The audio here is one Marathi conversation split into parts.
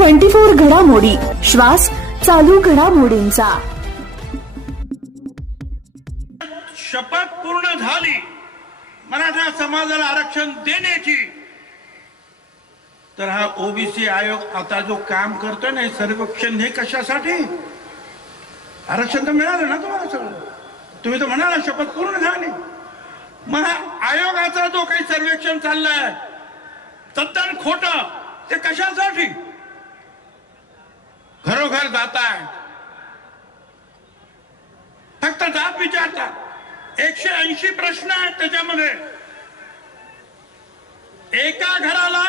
ट्वेंटी फोर घडामोडी. श्वास चालू घडामोडींचा. शपथ पूर्ण झाली. मराठा समाजाला आरक्षण देण्याची. तर हा ओबीसी आयोग आता जो काम करतोय ना हे सर्वेक्षण हे कशासाठी? आरक्षण तर मिळालं ना तुम्हाला सगळं. तुम्ही तर म्हणाला शपथ पूर्ण झाली. मग आयोगाचा जो काही सर्वेक्षण चाललाय तद्दान खोट ते कशासाठी? घरोघर जाताय फक्त जात विचारतात एकशे ऐंशी प्रश्न आहेत त्याच्यामध्ये। एका घराला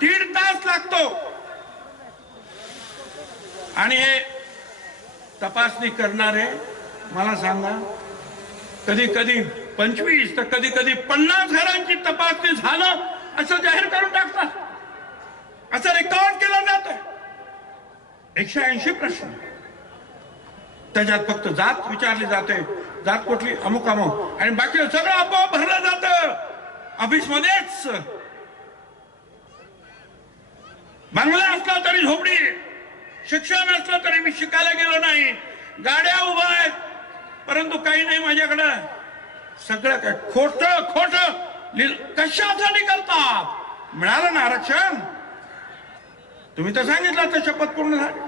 दीड तास लागतो। आणि हे तपासणी करणारे मला सांगा कधी कधी पंचवीस तर कधी कधी पन्नास घरांची तपासणी झालं असं जाहीर करून टाकतात असं रेकॉर्ड केलं जात एकशे ऐंशी प्रश्न. त्याच्यात फक्त जात विचारली जाते. जात कुठली? अमुक अमुक. आणि बाकी सगळं आपोआप भरलं जात. ऑफिस मध्येच बंगला असला तरी झोपडी. शिक्षण असलं तरी मी शिकायला गेलो नाही. गाड्या उभ्या आहेत. परंतु काही नाही माझ्याकडं. सगळं काय खोट खोट. कशासाठी करतात मिळालं ना आरक्षण? तुम्ही तर सांगितलं तर शपथ पूर्ण झाली.